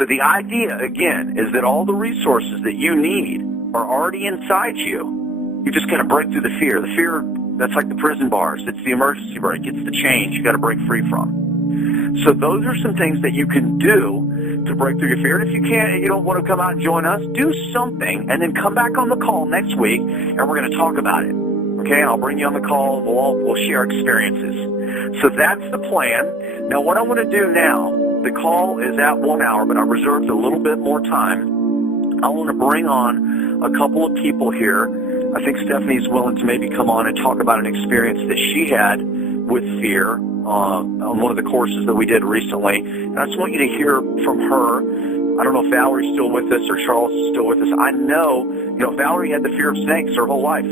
So the idea, again, is that all the resources that you need are already inside you. You just got to break through the fear. The fear, that's like the prison bars. It's the emergency brake. It's the chains you got to break free from. So those are some things that you can do to break through your fear. And if you can't, and you don't want to come out and join us, do something, and then come back on the call next week, and we're going to talk about it. Okay, I'll bring you on the call, and we'll share experiences. So that's the plan. Now, what I want to do now, the call is at 1 hour, but I reserved a little bit more time. I want to bring on a couple of people here. I think Stephanie's willing to maybe come on and talk about an experience that she had with fear on one of the courses that we did recently. And I just want you to hear from her. I don't know if Valerie's still with us or Charles is still with us. I know, Valerie had the fear of snakes her whole life.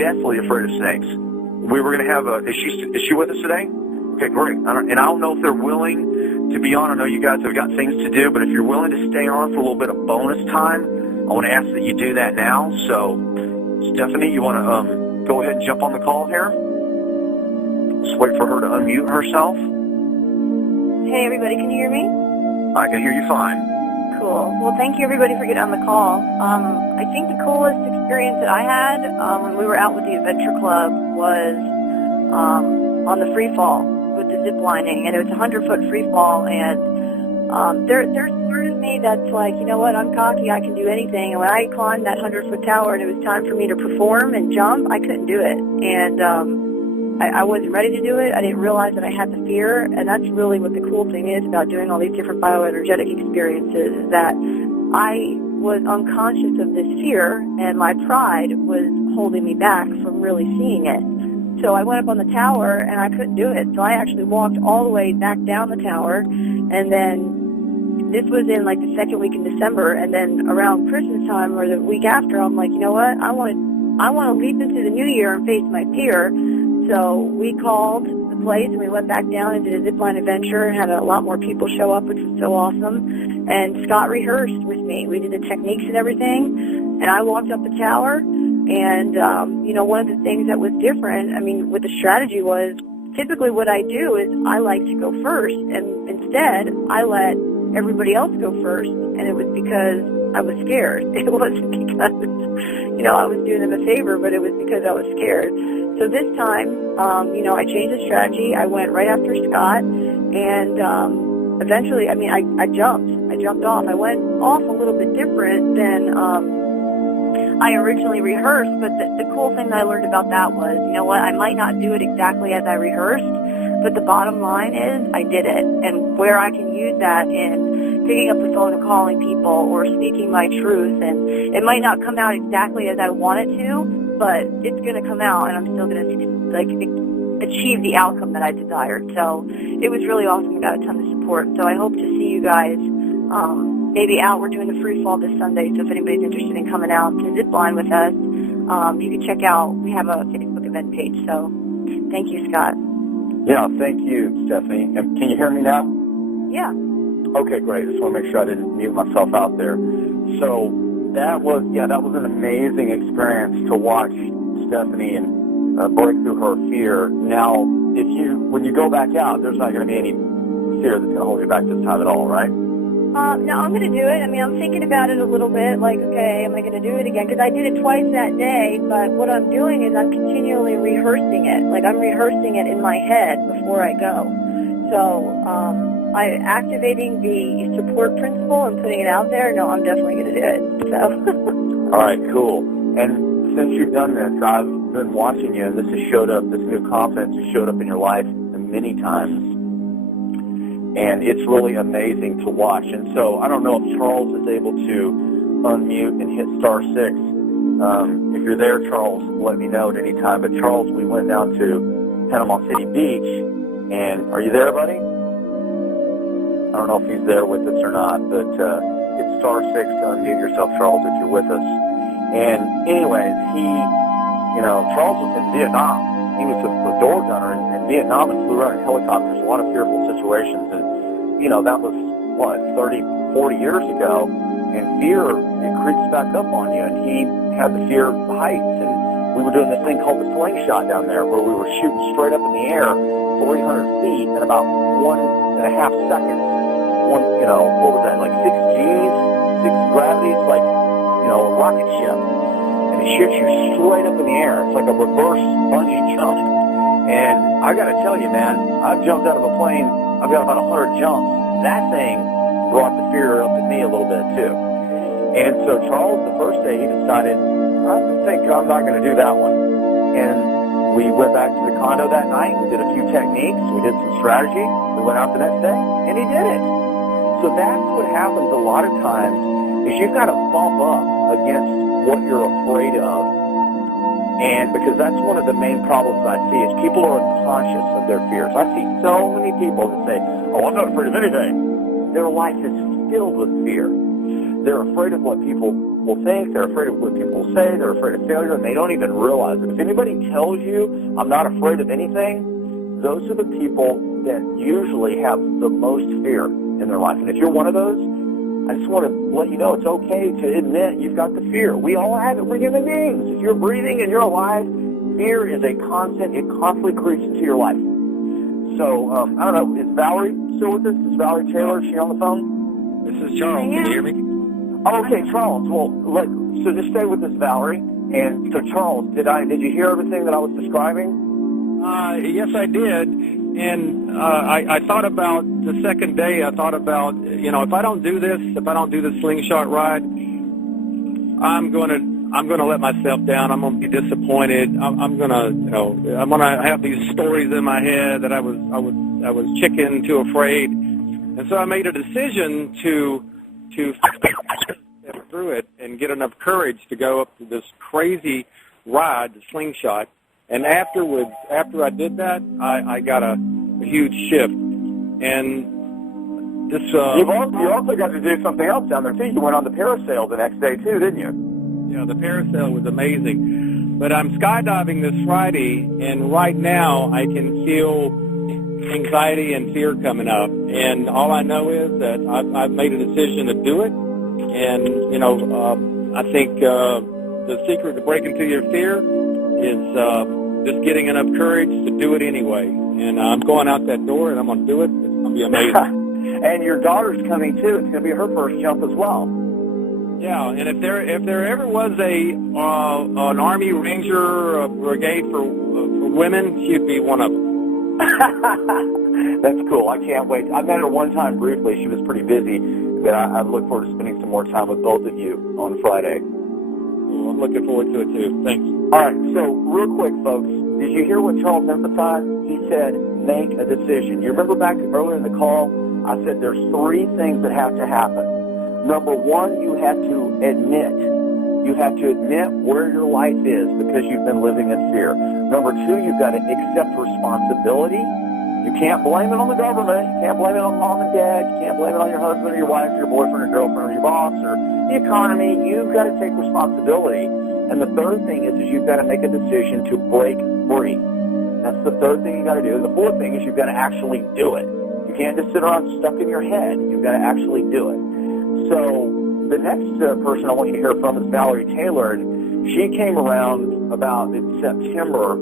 Deathly afraid of snakes. We were going to have is she with us today? Okay, great. And I don't know if they're willing to be on. I know you guys have got things to do, but if you're willing to stay on for a little bit of bonus time, I want to ask that you do that now. So, Stephanie, you want to go ahead and jump on the call here? Just wait for her to unmute herself. Hey, everybody, can you hear me? I can hear you fine. Cool. Well, thank you, everybody, for getting on the call. I think the coolest experience that I had when we were out with the Adventure Club was on the free fall with the zip lining, and it was a 100-foot free fall, and there's part of me that's like, you know what, I'm cocky, I can do anything, and when I climbed that 100-foot tower and it was time for me to perform and jump, I couldn't do it, and I wasn't ready to do it. I didn't realize that I had the fear, and that's really what the cool thing is about doing all these different bioenergetic experiences, is that I was unconscious of this fear, and my pride was holding me back from really seeing it. So I went up on the tower, and I couldn't do it. So I actually walked all the way back down the tower, and then this was in like the second week in December, and then around Christmas time or the week after, I'm like, you know what, I want to leap into the new year and face my fear. So we called the place, and we went back down and did a zipline adventure and had a lot more people show up, which was so awesome. And Scott rehearsed with me. We did the techniques and everything, and I walked up the tower. And, one of the things that was different, with the strategy was, typically what I do is I like to go first, and instead I let everybody else go first, and it was because I was scared. It wasn't because, I was doing them a favor, but it was because I was scared. So this time, I changed the strategy. I went right after Scott, and eventually, I jumped off. I went off a little bit different than I originally rehearsed, but the cool thing that I learned about that was, I might not do it exactly as I rehearsed, but the bottom line is I did it, and where I can use that in picking up the phone and calling people or speaking my truth, and it might not come out exactly as I want it to, but it's going to come out, and I'm still going to achieve the outcome that I desired. So it was really awesome. We got a ton of support. So I hope to see you guys maybe out. We're doing the free fall this Sunday, so if anybody's interested in coming out to zip line with us, you can check out, we have a Facebook event page. So thank you, Scott. Yeah, thank you, Stephanie. And can you hear me now? Yeah. Okay, great. Just want to make sure I didn't mute myself out there. So that was an amazing experience to watch Stephanie and break through her fear. Now, when you go back out, there's not going to be any fear that's going to hold you back this time at all, right? No, I'm going to do it. I'm thinking about it a little bit, like, okay, am I going to do it again? Because I did it twice that day, but what I'm doing is I'm continually rehearsing it. Like, I'm rehearsing it in my head before I go. So, I'm activating the support principle and putting it out there. No, I'm definitely going to do it. So. All right, cool. And since you've done this, I've been watching you, and this new confidence has showed up in your life many times. And it's really amazing to watch. And so I don't know if Charles is able to unmute and hit *6. If you're there, Charles, let me know at any time. But Charles, we went down to Panama City Beach. And are you there, buddy? I don't know if he's there with us or not. But it's *6 to unmute yourself, Charles, if you're with us. And anyways, Charles was in Vietnam. He was a door gunner in Vietnam and flew around in helicopters, a lot of fearful situations. And, that was, 30, 40 years ago. And fear, it creeps back up on you. And he had the fear of heights. And we were doing this thing called the slingshot down there, where we were shooting straight up in the air, 400 feet, in about 1.5 seconds. What was that, like 6 shoots you straight up in the air. It's like a reverse bungee jump. And I got to tell you, man, I've jumped out of a plane. I've got about 100 jumps. That thing brought the fear up in me a little bit, too. And so Charles, the first day, he decided, I think I'm not going to do that one. And we went back to the condo that night. We did a few techniques. We did some strategy. We went out the next day, and he did it. So that's what happens a lot of times is you've got to bump up against what you're afraid of. And because that's one of the main problems I see is people are unconscious of their fears. I see so many people that say, oh, I'm not afraid of anything. Their life is filled with fear. They're afraid of what people will think. They're afraid of what people will say. They're afraid of failure, and they don't even realize it. If anybody tells you, I'm not afraid of anything, those are the people that usually have the most fear in their life. And if you're one of those, I just want to let you know it's okay to admit you've got the fear. We all have it. We're human beings. If you're breathing and you're alive, fear is a constant. It constantly creeps into your life. So, I don't know, is Valerie still with us? Is Valerie Taylor? Is she on the phone? This is Charles. Can you hear me? Oh, okay, Charles. Well, so just stay with us, Valerie. And so, Charles, did you hear everything that I was describing? Yes, I did. And I thought about the second day. I thought about, if I don't do this, slingshot ride, I'm gonna let myself down. I'm gonna be disappointed. I'm gonna have these stories in my head that I was chicken, too afraid. And so I made a decision to step through it and get enough courage to go up to this crazy ride, the slingshot. And after I did that, I got a huge shift. And this you also got to do something else down there too. You went on the parasail the next day too, didn't you? Yeah, the parasail was amazing. But I'm skydiving this Friday, and right now I can feel anxiety and fear coming up. And all I know is that I've made a decision to do it. And, I think the secret to breaking through your fear is just getting enough courage to do it anyway. And I'm going out that door, and I'm going to do it. It's going to be amazing. And your daughter's coming, too. It's going to be her first jump as well. Yeah, and if there ever was an Army Ranger brigade for women, she'd be one of them. That's cool. I can't wait. I met her one time briefly. She was pretty busy, but I look forward to spending some more time with both of you on Friday. Well, I'm looking forward to it, too. Thanks. All right, so real quick, folks, did you hear what Charles emphasized? He said, make a decision. You remember back earlier in the call, I said there's 3 things that have to happen. Number 1, you have to admit. You have to admit where your life is because you've been living in fear. Number 2, you've got to accept responsibility. You can't blame it on the government. You can't blame it on mom and dad. You can't blame it on your husband or your wife or your boyfriend or girlfriend or your boss or the economy. You've got to take responsibility. And the third thing is you've got to make a decision to break free. That's the third thing you've got to do. And the fourth thing is you've got to actually do it. You can't just sit around stuck in your head. You've got to actually do it. So the next person I want you to hear from is Valerie Taylor. And she came around about in September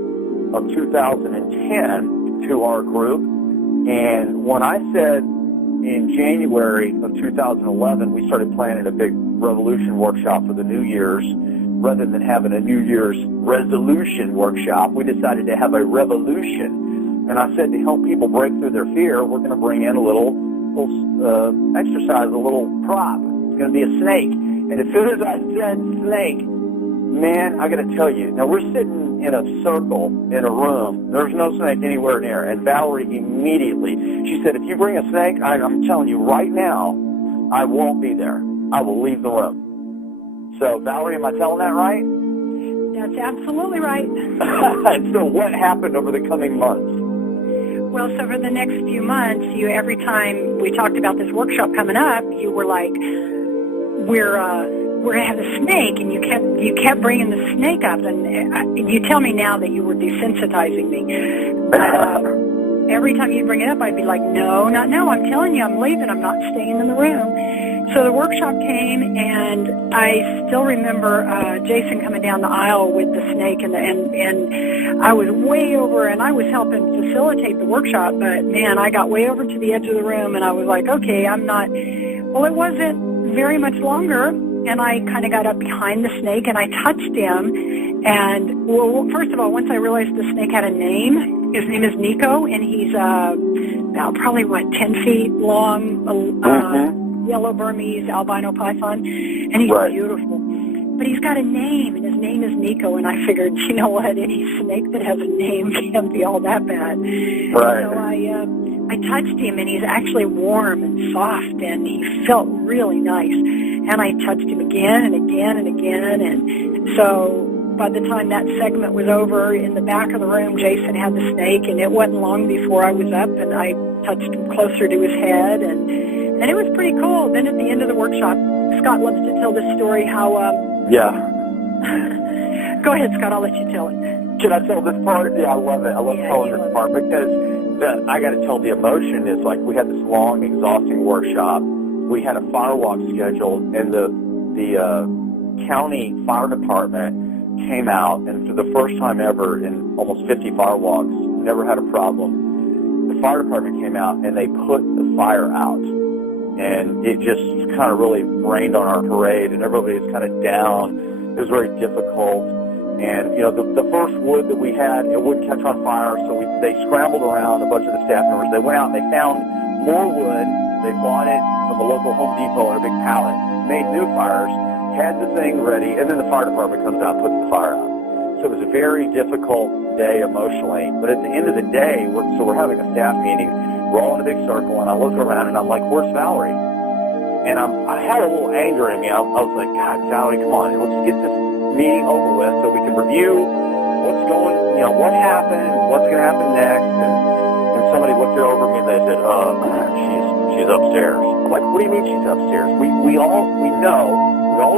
of 2010 to our group. And when I said in January of 2011, we started planning a big revolution workshop for the New Year's. Rather than having a New Year's resolution workshop, we decided to have a revolution. And I said to help people break through their fear, we're going to bring in a little exercise, a little prop. It's going to be a snake. And as soon as I said snake, man, I got to tell you, now we're sitting in a circle in a room. There's no snake anywhere near. And Valerie immediately, she said, if you bring a snake, I'm telling you right now, I won't be there. I will leave the room. So, Valerie, am I telling that right? That's absolutely right. And so what happened over the coming months? Well, so for the next few months, every time we talked about this workshop coming up, you were like, we're going to have a snake, and you kept bringing the snake up, and you tell me now that you were desensitizing me. But every time you bring it up, I'd be like, no, not now. I'm telling you, I'm leaving. I'm not staying in the room. So the workshop came, and I still remember Jason coming down the aisle with the snake, and I was way over, and I was helping facilitate the workshop, but, man, I got way over to the edge of the room, and I was like, okay, I'm not. Well, it wasn't very much longer and I kind of got up behind the snake and I touched him. And, well, first of all, once I realized the snake had a name, his name is Nico, and he's about probably, 10 feet long, yellow Burmese albino python, and he's beautiful. But he's got a name, and his name is Nico, and I figured, you know what, any snake that has a name can't be all that bad. Right. So I touched him, and he's actually warm and soft, and he felt really nice. And I touched him again and again and again, and so by the time that segment was over, in the back of the room, Jason had the snake, and it wasn't long before I was up, and I touched him closer to his head, and it was pretty cool. Then at the end of the workshop, Scott loves to tell this story how... Go ahead, Scott, I'll let you tell it. Can I tell this part? Yeah, I love it. I love telling this part because I got to tell the emotion is like we had this long, exhausting workshop. We had a firewalk scheduled, and the county fire department came out, and for the first time ever in almost 50 firewalks, never had a problem. The fire department came out, and they put the fire out. And it just kind of really rained on our parade, and everybody was kind of down. It was very difficult. And, you know, the first wood that we had, it wouldn't catch on fire, so they scrambled around, a bunch of the staff members. They went out and they found more wood. They bought it from a local Home Depot in a big pallet, made new fires, had the thing ready, and then the fire department comes out and puts the fire out. So it was a very difficult day emotionally. But at the end of the day, we're having a staff meeting. We're all in a big circle, and I look around, and I'm like, where's Valerie? And I had a little anger in me. I was like, God, Valerie, come on, let's get this meeting over with so we can review what's going, you know, what happened, what's going to happen next. And somebody looked over me, and they said, she's upstairs. I'm like, what do you mean she's upstairs? We all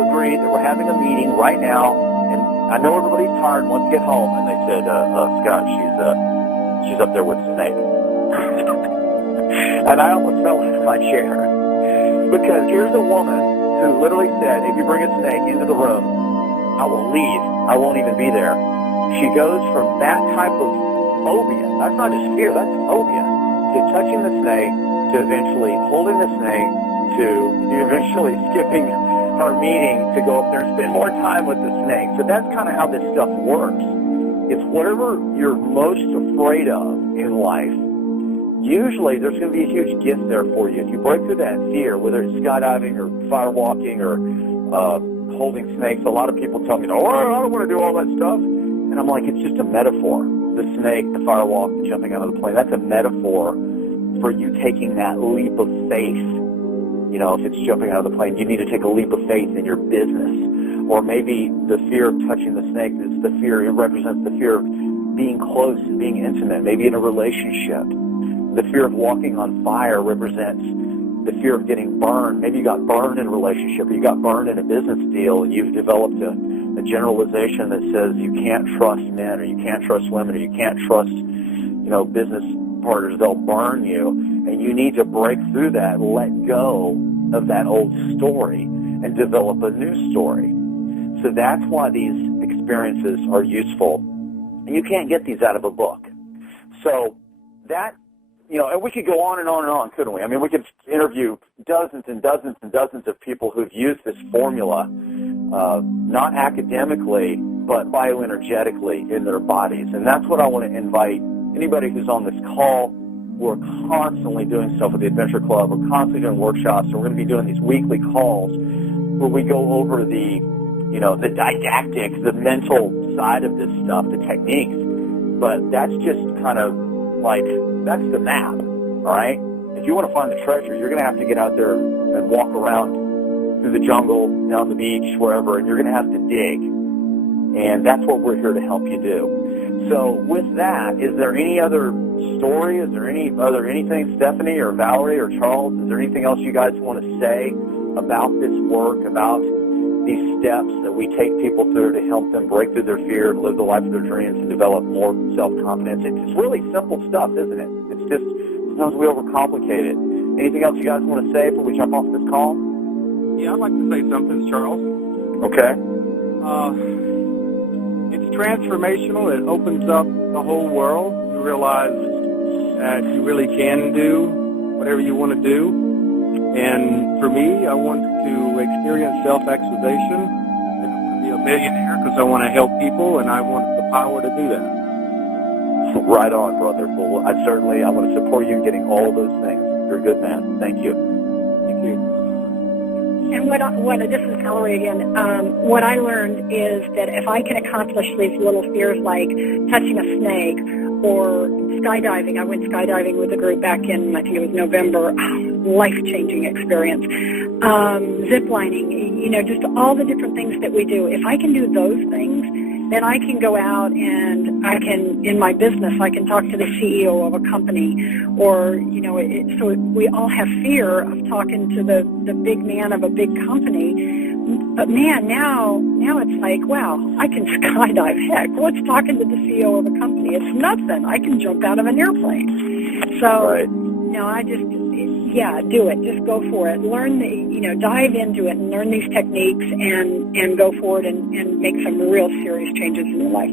agreed that we're having a meeting right now, and I know everybody's tired and wants to get home. And they said, Scott, she's up there with the snake. And I almost fell into my chair. Because here's a woman who literally said, if you bring a snake into the room, I will leave. I won't even be there. She goes from that type of phobia, that's not just fear, that's phobia, to touching the snake, to eventually holding the snake, to eventually skipping our meeting to go up there and spend more time with the snake. So that's kind of how this stuff works. It's whatever you're most afraid of in life, usually there's going to be a huge gift there for you. If you break through that fear, whether it's skydiving or firewalking or holding snakes, a lot of people tell me, oh, I don't want to do all that stuff. And I'm like, it's just a metaphor. The snake, the firewalk, the jumping out of the plane, that's a metaphor for you taking that leap of faith. You know, if it's jumping out of the plane, you need to take a leap of faith in your business. Or maybe the fear of touching the snake is the fear, it represents the fear of being close and being intimate, maybe in a relationship. The fear of walking on fire represents the fear of getting burned. Maybe you got burned in a relationship, or you got burned in a business deal, and you've developed a generalization that says you can't trust men, or you can't trust women, or you can't trust, you know, business partners. They'll burn you, and you need to break through that, let go of that old story, and develop a new story. So that's why these experiences are useful. And you can't get these out of a book. So that, you know, and we could go on and on and on, couldn't we? I mean, we could interview dozens and dozens and dozens of people who've used this formula, not academically, but bioenergetically in their bodies. And that's what I want to invite anybody who's on this call. We're constantly doing stuff with the Adventure Club. We're constantly doing workshops. So we're going to be doing these weekly calls where we go over the, you know, the didactics, the mental side of this stuff, the techniques. But that's just kind of like, that's the map, all right? If you want to find the treasure, you're going to have to get out there and walk around through the jungle, down the beach, wherever, and you're going to have to dig. And that's what we're here to help you do. So with that, is there any other story? Is there anything, Stephanie or Valerie or Charles, is there anything else you guys want to say about this work, about these steps that we take people through to help them break through their fear and live the life of their dreams and develop more self-confidence? It's really simple stuff, isn't it? It's just, sometimes we overcomplicate it. Anything else you guys want to say before we jump off this call? Yeah, I'd like to say something, Charles. Okay. It's transformational. It opens up the whole world. You realize that you really can do whatever you want to do. And for me, I want to experience self-actualization. I want to be a millionaire because I want to help people, and I want the power to do that. Right on, brother. Well, I want to support you in getting all those things. You're a good man. Thank you. Thank you. And this is Valerie again. What I learned is that if I can accomplish these little fears like touching a snake or skydiving, I went skydiving with a group back in, I think it was November, life-changing experience. Ziplining, just all the different things that we do. If I can do those things, then I can go out and I can, in my business, I can talk to the CEO of a company, or, so we all have fear of talking to the big man of a big company. But man, now it's like, wow, I can skydive. Heck, what's talking to the CEO of a company? It's nothing. I can jump out of an airplane. So, right. Do it. Just go for it. Learn dive into it and learn these techniques and go forward and make some real serious changes in your life.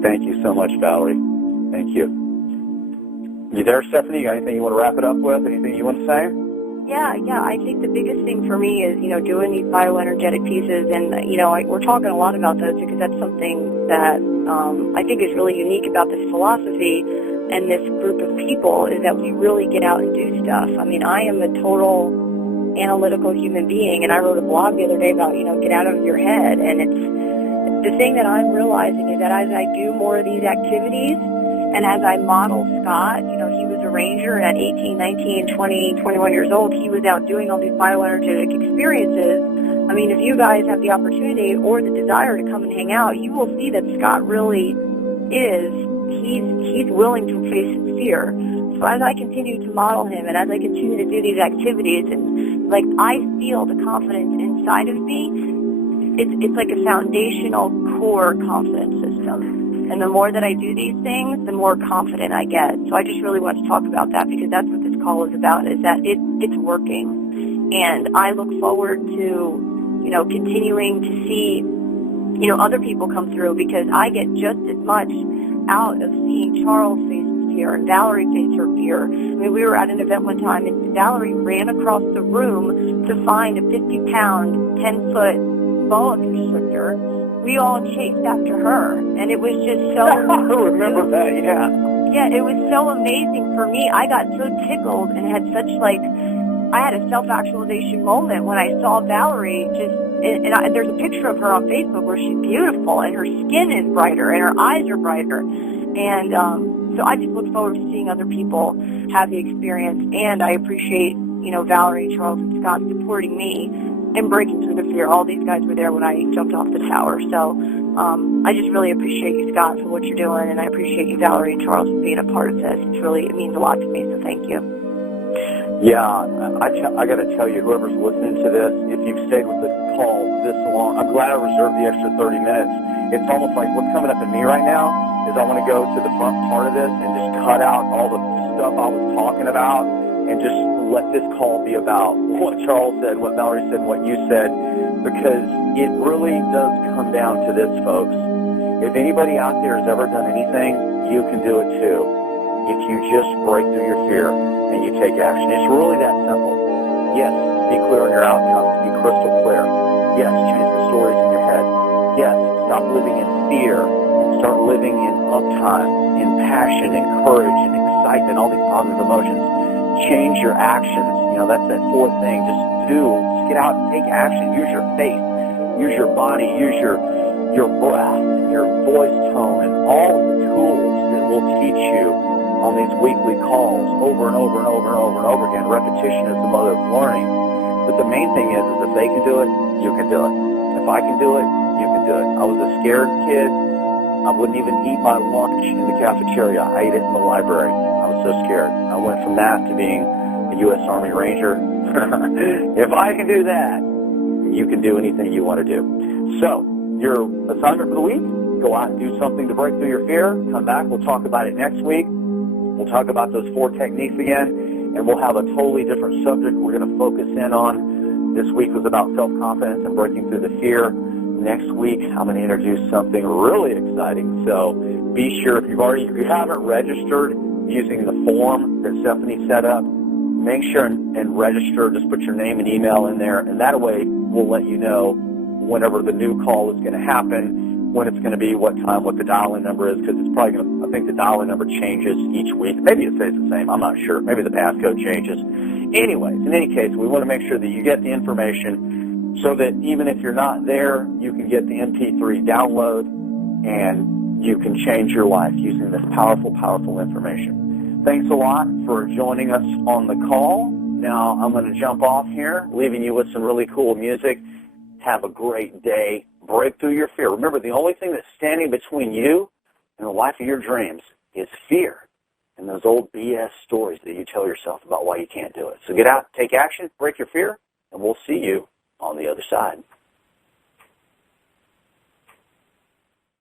Thank you so much, Valerie. Thank you. You there, Stephanie? You got anything you want to wrap it up with? Anything you want to say? Yeah. I think the biggest thing for me is, doing these bioenergetic pieces, and, we're talking a lot about those because that's something that I think is really unique about this philosophy and this group of people, is that we really get out and do stuff. I mean, I am a total analytical human being, and I wrote a blog the other day about, get out of your head, and it's the thing that I'm realizing is that as I do more of these activities, and as I model Scott, he was a ranger, and at 18, 19, 20, 21 years old, he was out doing all these bioenergetic experiences. I mean, if you guys have the opportunity or the desire to come and hang out, you will see that Scott really he's willing to face his fear. So as I continue to model him, and as I continue to do these activities, and like I feel the confidence inside of me, it's like a foundational core confidence system. And the more that I do these things, the more confident I get. So I just really want to talk about that, because that's what this call is about, is that it's working. And I look forward to, continuing to see, other people come through, because I get just as much out of seeing Charles face his fear and Valerie face her fear. I mean, we were at an event one time, and Valerie ran across the room to find a 50-pound, 10-foot boa constrictor. We all chased after her, and it was just so... I remember that, yeah. Yeah, it was so amazing for me. I got so tickled and had such, I had a self-actualization moment when I saw Valerie and there's a picture of her on Facebook where she's beautiful, and her skin is brighter, and her eyes are brighter. And so I just look forward to seeing other people have the experience, and I appreciate, Valerie, Charles, and Scott supporting me and breaking through the fear. All these guys were there when I jumped off the tower. So I just really appreciate you, Scott, for what you're doing, and I appreciate you, Valerie and Charles, for being a part of this. It means a lot to me, so thank you. Yeah, I got to tell you, whoever's listening to this, if you've stayed with the call this long, I'm glad I reserved the extra 30 minutes. It's almost like what's coming up in me right now is I want to go to the front part of this and just cut out all the stuff I was talking about and just let this call be about what Charles said, what Valerie said, and what you said, because it really does come down to this, folks. If anybody out there has ever done anything, you can do it too. If you just break through your fear and you take action. It's really that simple. Yes, be clear on your outcomes. Be crystal clear. Yes, change the stories in your head. Yes, stop living in fear and start living in uptime, in passion, and courage, and excitement, all these positive emotions. Change your actions. That's that fourth thing. Just get out and take action. Use your faith. Use your body. Use your breath, and your voice tone, and all of the tools that will teach you on these weekly calls over and over and over and over and over again. Repetition is the mother of learning. But the main thing is if they can do it, you can do it. If I can do it, you can do it. I was a scared kid. I wouldn't even eat my lunch in the cafeteria. I ate it in the library. I was so scared. I went from that to being a U.S. Army Ranger. If I can do that, you can do anything you want to do. So, your assignment for the week, go out and do something to break through your fear. Come back. We'll talk about it next week. We'll talk about those 4 techniques again, and we'll have a totally different subject we're going to focus in on. This week was about self-confidence and breaking through the fear. Next week, I'm going to introduce something really exciting. So be sure, if you haven't registered using the form that Stephanie set up, make sure and register. Just put your name and email in there, and that way we'll let you know whenever the new call is going to happen, when it's going to be, what time, what the dial-in number is, because it's probably going to, I think the dial-in number changes each week. Maybe it stays the same. I'm not sure. Maybe the passcode changes. Anyways, in any case, we want to make sure that you get the information so that even if you're not there, you can get the MP3 download and you can change your life using this powerful, powerful information. Thanks a lot for joining us on the call. Now I'm going to jump off here, leaving you with some really cool music. Have a great day. Break through your fear. Remember, the only thing that's standing between you and the life of your dreams is fear and those old BS stories that you tell yourself about why you can't do it. So get out, take action, break your fear, and we'll see you on the other side.